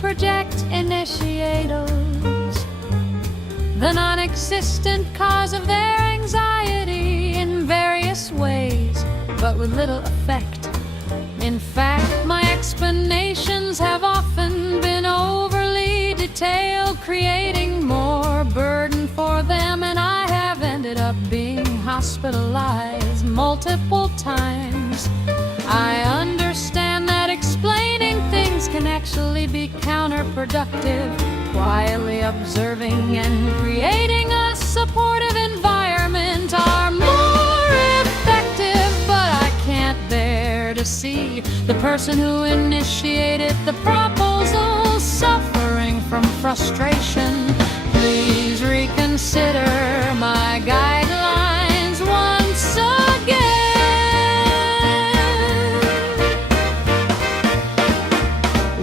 project initiators, the non-existent cause of their anxiety in various ways, but with little effect. In fact, my explanations have often been overly detailed, creating more burden for them, and I have ended up being hospitalized multiple times. I understand that explaining things can actually be counterproductive. Quietly observing and creating a supportive environment are more effective, but I can't bear to see the person who initiated the proposal suffering from frustration. Please reconsider my guidelines once again.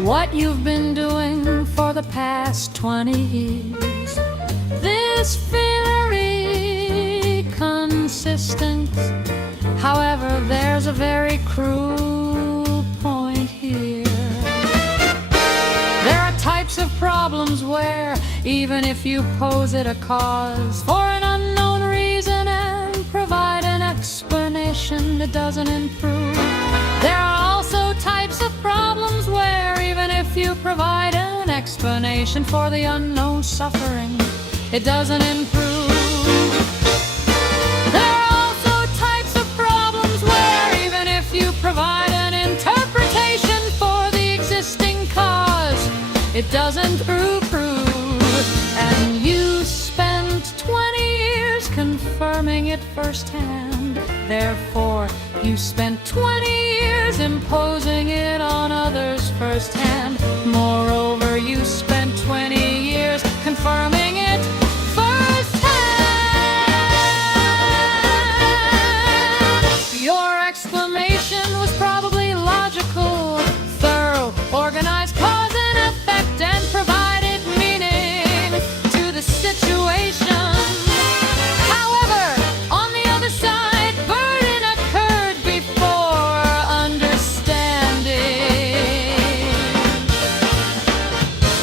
What you've been doing for the past 20 years, this very consistent. However, there's a very cruel point here. There are types of problems where even if you pose it a cause for an unknown reason and provide an explanation, it doesn't improve. There are also types of problems where even if you provide an explanation for the unknown suffering, it doesn't improve. There are also types of problems where even if you provide an interpretation for the existing cause, it doesn't prove. And you spent 20 years confirming it firsthand. Therefore, you spent 20 years imposing it on others firsthand. Moreover, you spent 20 years confirming it firsthand. Your exclamation was probably logical, thorough, organized, cause and effect, and provided meaning to the situation. However, on the other side, burden occurred before understanding.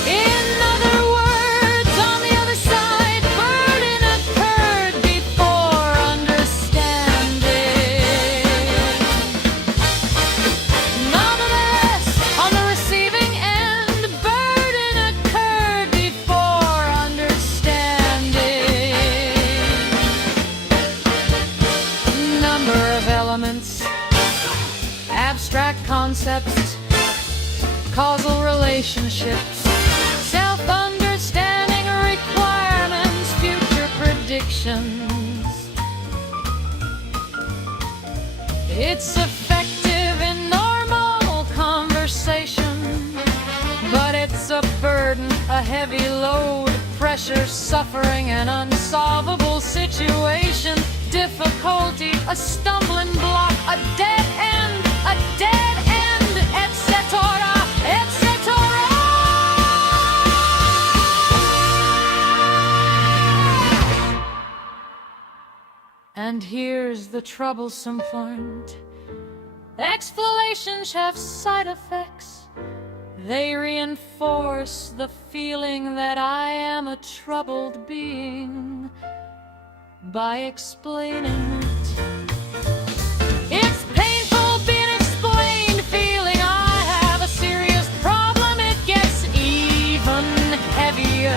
In other words, on the other side, burden occurred before understanding. Nonetheless, on the receiving end, burden occurred before understanding. Number of elements, abstract concepts, causal relationships, self-understanding requirements, future predictions. It's effective in normal conversation, but it's a burden, a heavy load, pressure, suffering, an unsolvable situation, difficulty, a stumbling block, a dead end, etc., etc. And here's the troublesome point. Explanations have side effects. They reinforce the feeling that I am a troubled being by explaining it. It's painful being explained, feeling I have a serious problem. It gets even heavier.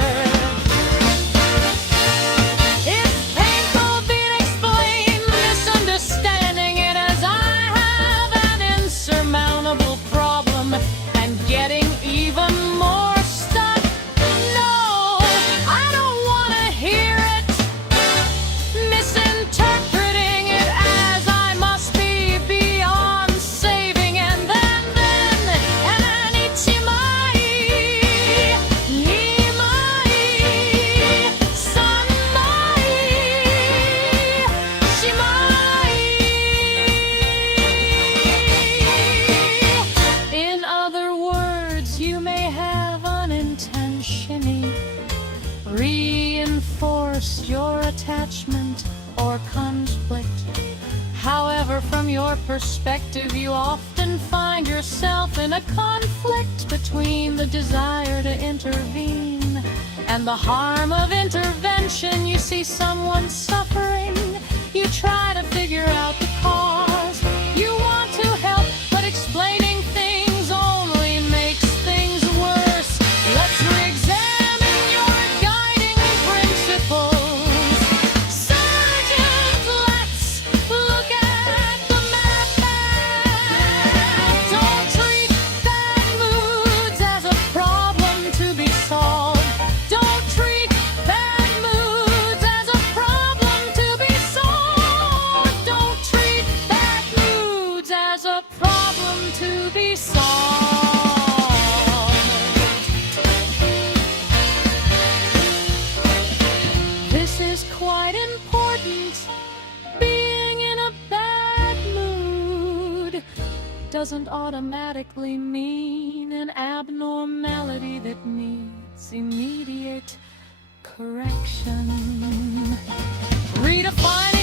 It's painful being explained, misunderstanding it as I have an insurmountable problem and getting even more stuck. No, I don't want to hear it. Misinterpreting it as I must be beyond saving, and then, and then, ichimai, nimai, sanmai, shimai. In other words, you may have unintentionally reinforced your attachment or conflict. However, from your perspective, you often often find yourself in a conflict between the desire to intervene and the harm of intervention. You see someone suffering, you try to figure out the cause. You want to help, but explaining things only makes things worse. Let's re-examine your guiding principles. Sergeant, let's look at the map. Don't treat bad moods as a problem to be solved. Don't treat bad moods as a problem to be solved. Don't treat bad moods as a problem to be solved. This is quite important. Being in a bad mood doesn't automatically mean an abnormality that needs immediate correction. Redefining